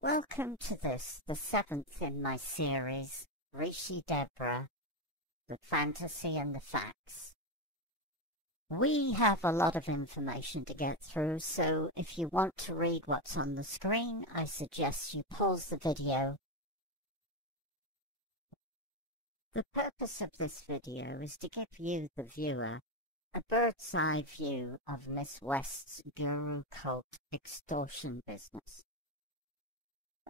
Welcome to this, the seventh in my series, Rishi Devra, The Fantasy and the Facts. We have a lot of information to get through, so if you want to read what's on the screen, I suggest you pause the video. The purpose of this video is to give you, the viewer, a bird's-eye view of Miss West's guru cult extortion business.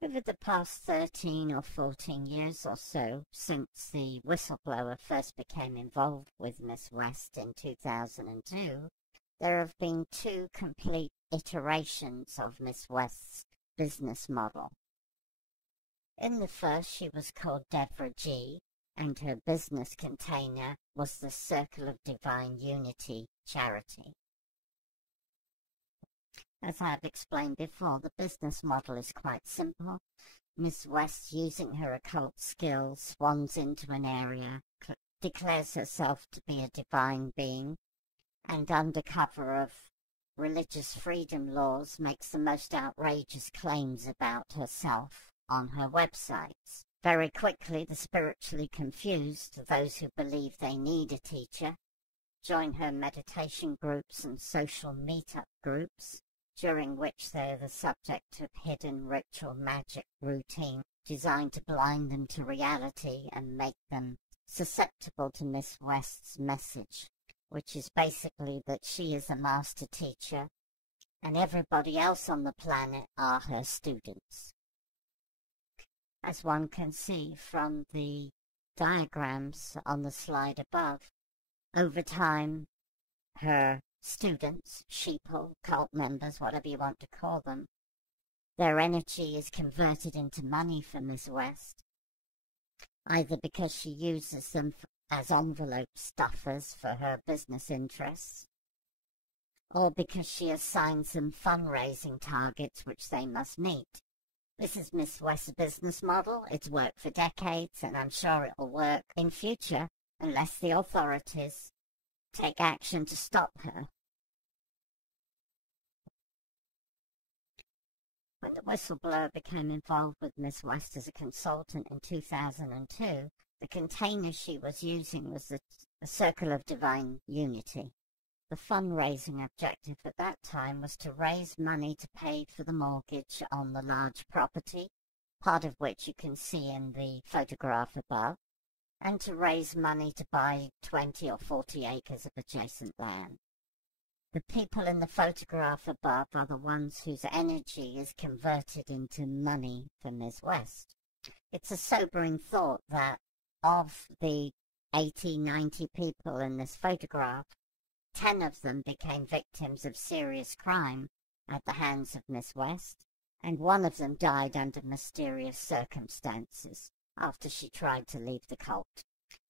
Over the past 13 or 14 years or so, since the whistleblower first became involved with Miss West in 2002, there have been two complete iterations of Miss West's business model. In the first, she was called Devra G, and her business container was the Circle of Divine Unity charity. As I have explained before, the business model is quite simple. Miss West, using her occult skills, swans into an area, declares herself to be a divine being, and under cover of religious freedom laws makes the most outrageous claims about herself on her websites. Very quickly, the spiritually confused, those who believe they need a teacher, join her meditation groups and social meetup groups, during which they are the subject of hidden ritual magic routine designed to blind them to reality and make them susceptible to Miss West's message, which is basically that she is a master teacher and everybody else on the planet are her students. As one can see from the diagrams on the slide above, over time her students, sheeple, cult members, whatever you want to call them, their energy is converted into money for Miss West, either because she uses them as envelope stuffers for her business interests, or because she assigns them fundraising targets which they must meet. This is Miss West's business model. It's worked for decades, and I'm sure it will work in future unless the authorities take action to stop her. When the whistleblower became involved with Miss West as a consultant in 2002, the container she was using was the Circle of Divine Unity. The fundraising objective at that time was to raise money to pay for the mortgage on the large property, part of which you can see in the photograph above, and to raise money to buy 20 or 40 acres of adjacent land. The people in the photograph above are the ones whose energy is converted into money for Miss West. It's a sobering thought that of the 80, 90 people in this photograph, 10 of them became victims of serious crime at the hands of Miss West, and one of them died under mysterious circumstances after she tried to leave the cult.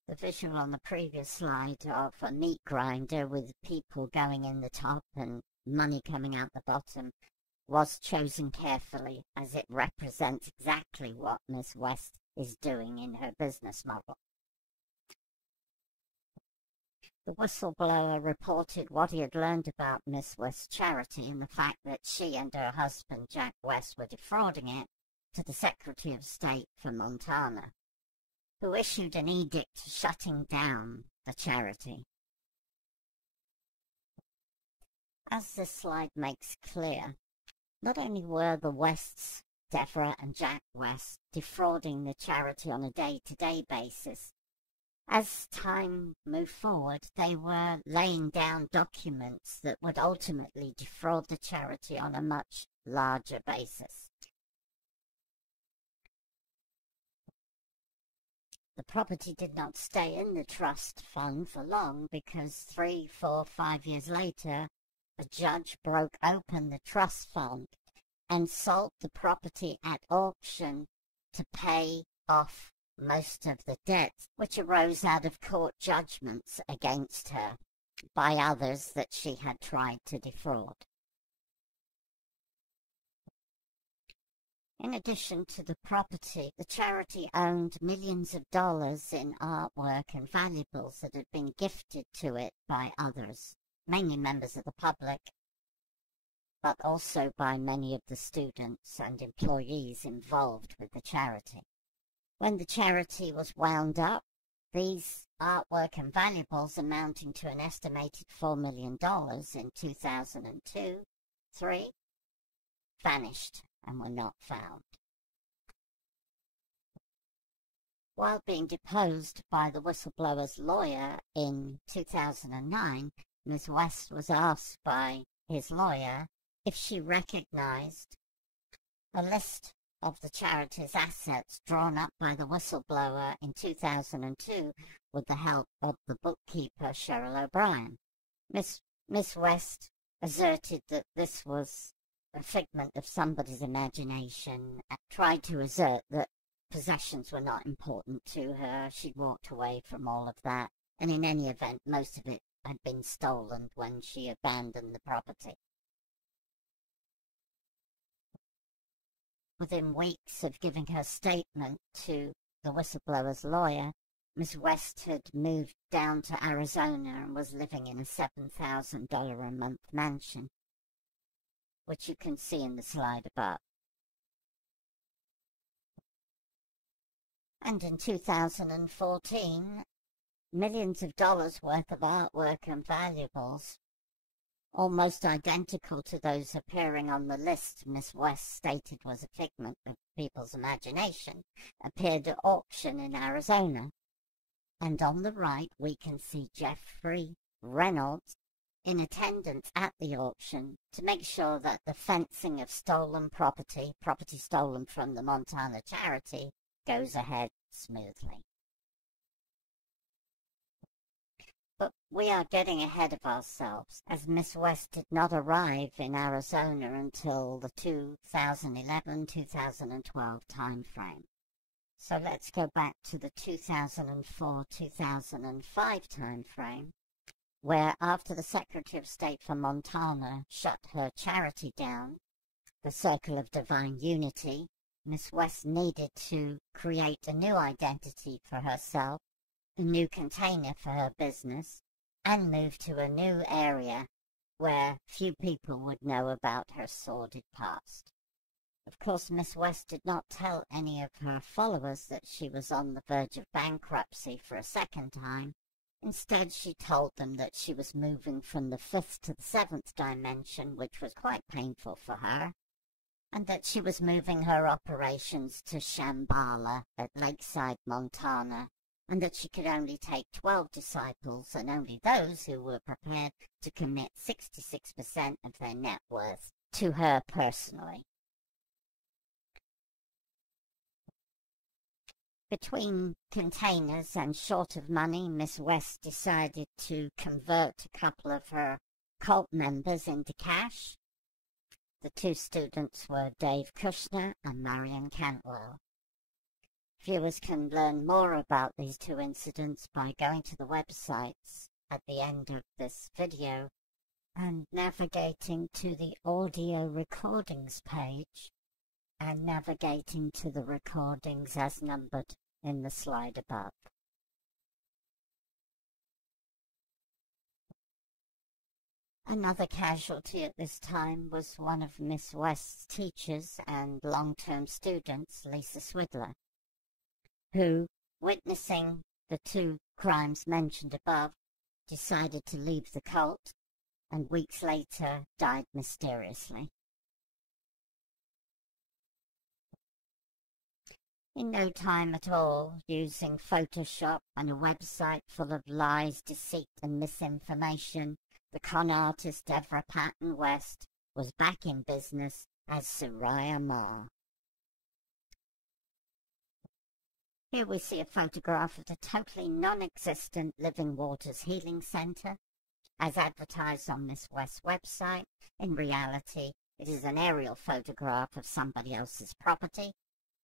The visual on the previous slide of a meat grinder with people going in the top and money coming out the bottom was chosen carefully, as it represents exactly what Miss West is doing in her business model. The whistleblower reported what he had learned about Miss West's charity and the fact that she and her husband Jack West were defrauding it to the Secretary of State for Montana, who issued an edict shutting down the charity. As this slide makes clear, not only were the Wests, Devra and Jack West, defrauding the charity on a day-to-day basis, as time moved forward, they were laying down documents that would ultimately defraud the charity on a much larger basis. The property did not stay in the trust fund for long because 3, 4, 5 years later, a judge broke open the trust fund and sold the property at auction to pay off most of the debts which arose out of court judgments against her by others that she had tried to defraud. In addition to the property, the charity owned millions of dollars in artwork and valuables that had been gifted to it by others, mainly members of the public, but also by many of the students and employees involved with the charity. When the charity was wound up, these artwork and valuables amounting to an estimated $4 million in 2002-3 vanished and were not found. While being deposed by the whistleblower's lawyer in 2009, Ms. West was asked by his lawyer if she recognized a list of the charity's assets drawn up by the whistleblower in 2002 with the help of the bookkeeper Cheryl O'Brien. Miss West asserted that this was a figment of somebody's imagination and tried to assert that possessions were not important to her. She'd walked away from all of that, and in any event, most of it had been stolen when she abandoned the property. Within weeks of giving her statement to the whistleblower's lawyer, Miss West had moved down to Arizona and was living in a $7,000 a month mansion, which you can see in the slide above. And in 2014, millions of dollars worth of artwork and valuables, almost identical to those appearing on the list Miss West stated was a figment of people's imagination, appeared at auction in Arizona. And on the right we can see Jeffrey Reynolds in attendance at the auction to make sure that the fencing of stolen property stolen from the Montana charity, goes ahead smoothly. But we are getting ahead of ourselves, as Miss West did not arrive in Arizona until the 2011-2012 time frame. So let's go back to the 2004-2005 time frame, where after the Secretary of State for Montana shut her charity down, the Circle of Divine Unity, Miss West needed to create a new identity for herself, a new container for her business, and move to a new area where few people would know about her sordid past. Of course, Miss West did not tell any of her followers that she was on the verge of bankruptcy for a second time. Instead, she told them that she was moving from the 5th to the 7th dimension, which was quite painful for her, and that she was moving her operations to Shambhala at Lakeside, Montana, and that she could only take 12 disciples, and only those who were prepared to commit 66% of their net worth to her personally. Between containers and short of money, Miss West decided to convert a couple of her cult members into cash. The two students were Dave Kushner and Marion Cantwell. Viewers can learn more about these two incidents by going to the websites at the end of this video and navigating to the audio recordings page and navigating to the recordings as numbered in the slide above. Another casualty at this time was one of Miss West's teachers and long-term students, Lisa Swidler, who, witnessing the two crimes mentioned above, decided to leave the cult and weeks later died mysteriously. In no time at all, using Photoshop and a website full of lies, deceit and misinformation, the con artist Devra Patton West was back in business as Soraya Ma. Here we see a photograph of the totally non-existent Living Waters Healing Center, as advertised on Miss West's website. In reality, it is an aerial photograph of somebody else's property,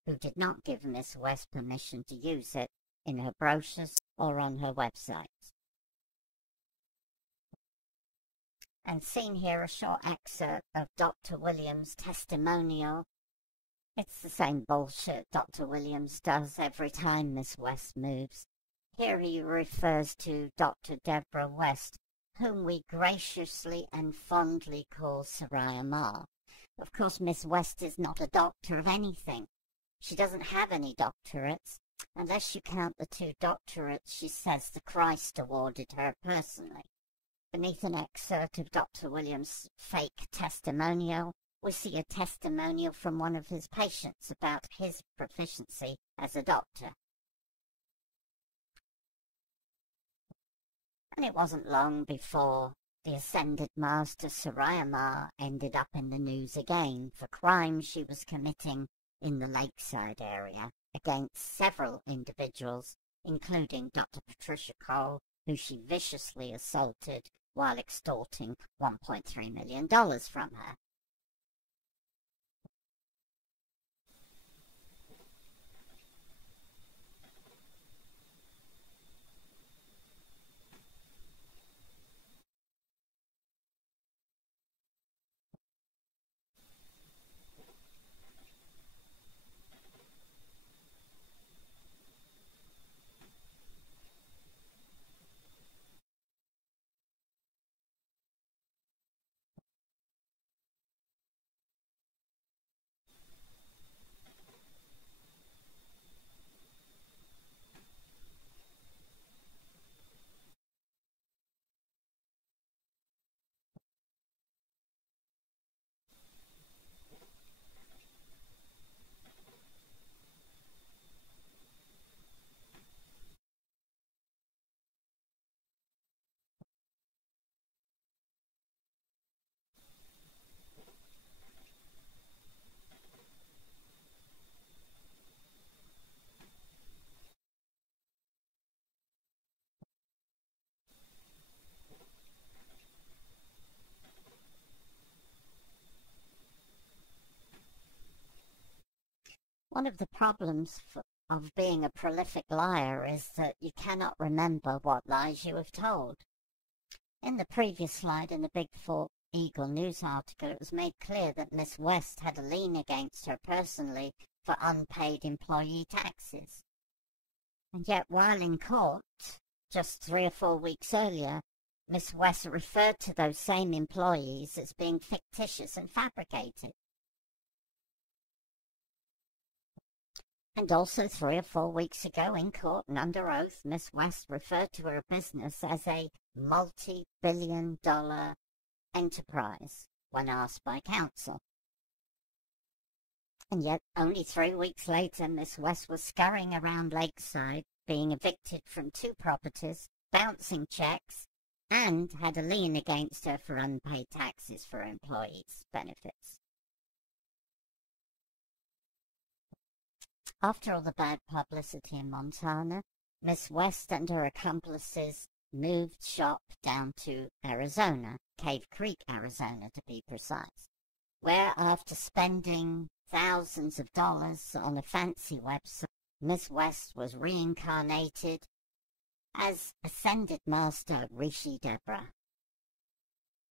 who did not give Miss West permission to use it in her brochures or on her website. And seen here a short excerpt of Dr. Williams' testimonial. It's the same bullshit Dr. Williams does every time Miss West moves. Here he refers to Dr. Devra West whom we graciously and fondly call Soraya Ma. Of course, Miss West is not a doctor of anything. She doesn't have any doctorates, unless you count the 2 doctorates she says the Christ awarded her personally. Beneath an excerpt of Dr. Williams' fake testimonial, we see a testimonial from one of his patients about his proficiency as a doctor. And it wasn't long before the ascended master Soraya Ma ended up in the news again for crimes she was committing in the Lakeside area against several individuals, including Dr. Patricia Cole, who she viciously assaulted while extorting $1.3 million from her. One of the problems of being a prolific liar is that you cannot remember what lies you have told. In the previous slide in the Big Four Eagle news article, it was made clear that Miss West had a lien against her personally for unpaid employee taxes. And yet, while in court, just 3 or 4 weeks earlier, Miss West referred to those same employees as being fictitious and fabricated. And also 3 or 4 weeks ago in court and under oath, Miss West referred to her business as a multi-billion-dollar enterprise when asked by counsel. And yet, only 3 weeks later, Miss West was scurrying around Lakeside, being evicted from 2 properties, bouncing checks, and had a lien against her for unpaid taxes for employees' benefits. After all the bad publicity in Montana, Miss West and her accomplices moved shop down to Arizona, Cave Creek, Arizona to be precise, where after spending thousands of dollars on a fancy website, Miss West was reincarnated as Ascended Master Rishi Devra.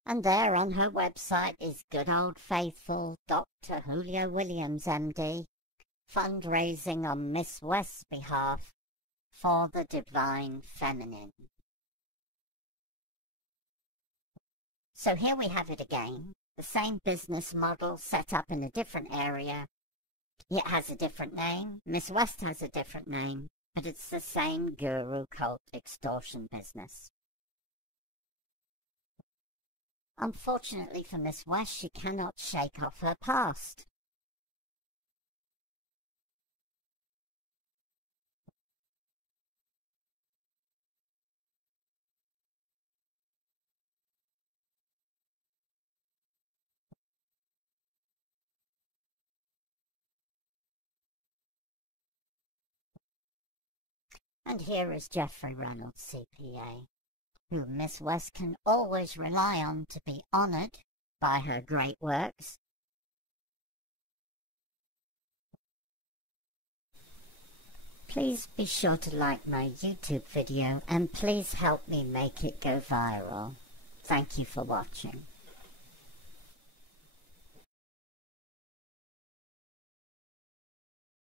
And there on her website is good old faithful Dr. Julio Williams, MD, fundraising on Miss West's behalf for the divine feminine. So here we have it again, the same business model set up in a different area. It has a different name, Miss West has a different name, but it's the same guru cult extortion business. Unfortunately for Miss West, she cannot shake off her past. And here is Jeffrey Reynolds, CPA, who Miss West can always rely on to be honoured by her great works. Please be sure to like my YouTube video and please help me make it go viral. Thank you for watching.